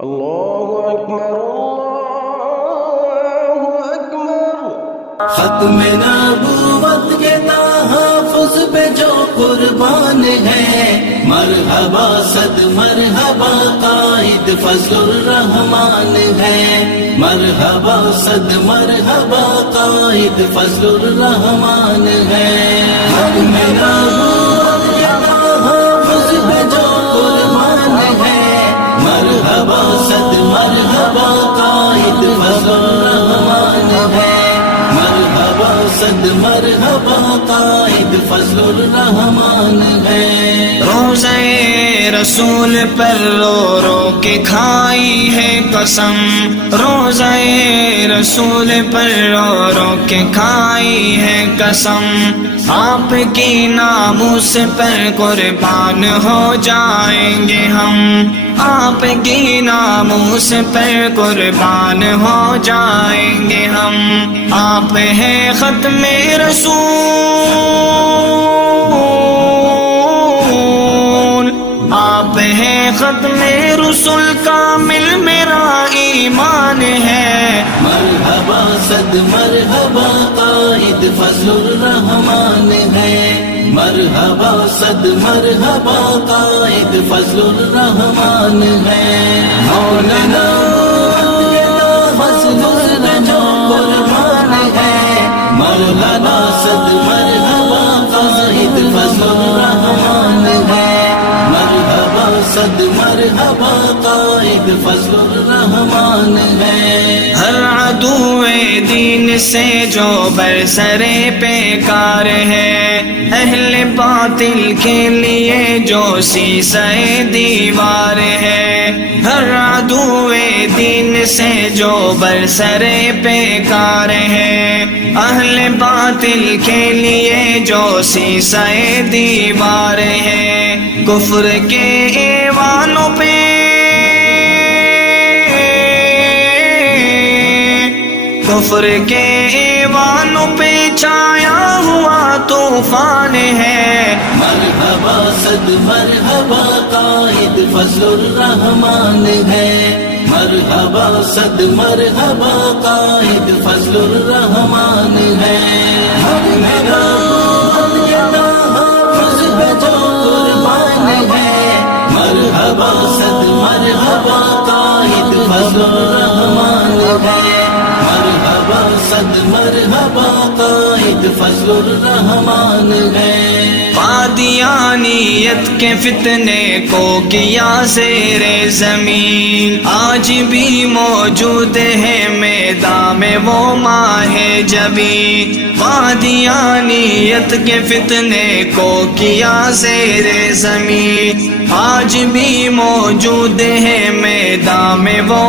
اللہ اکبر اللہ اکبر۔ ختم نبوت کے تحفظ پہ جو قربان ہے، مرحبا صد مرحبا قائد فضل الرحمان ہے، مرحبا صد مرحبا قائد فضل الرحمان ہے۔ ختم نبوت کے تحفظ پہ جو قربان ہے، مرحبا صد مرحبا قائد فضل الرحمان ہے، مرحبا صد مرحبا قائد فضل الرحمان ہے۔ روزہ رسول پر رو رو کے کھائی ہے قسم، روزہ رسول پر رو رو کے کھائی ہے قسم، آپ کی ناموس پر قربان ہو جائیں گے ہم، آپ کی ناموس پر قربان ہو جائیں گے ہم۔ آپ ہیں ختم رسول، آپ ہیں ختم رسول، کامل میرا ایمان ہے۔ مرحبا صد مرحبا قائد فضل الرحمان ہے، مرحبا صد مرحبا قائد فضل الرحمان ہے۔ مولانا فضل جو قربان ہے، مولانا صد مرحبا قائد فضل الرحمان ہے، مرحبا صد مرحبا قائد فضل الرحمان ہے۔ ہر عدو دین سے جو برسرے پیکار ہے، اہل باطل کے لیے جو سیسے دیوار ہے، ہر عدو دین سے جو برسرے پیکار ہے، اہل باطل کے لیے جو سیسے دیوار ہے، کفر کے ایوانوں پہ کفر کے ایوانوں پہ چھایا ہوا طوفان ہے۔ مرحبا صد مرحبا قائد فضل الرحمان ہے، مرحبا صد مرحبا قائد فضل الرحمان ہے۔ میرا تحفظ پہ جو قربان ہے، مرحبا صد مرحبا قائد فضل الرحمان ہے، مرحبا صد مرحبا قائد فضل الرحمان ہے۔ قادیانیت کے فتنے کو کیا زیر زمین، آج بھی موجود ہے میدان میں وہ ماہ جبین، قادیانیت کے فتنے کو کیا زیر زمین، آج بھی موجود ہے میدان میں وہ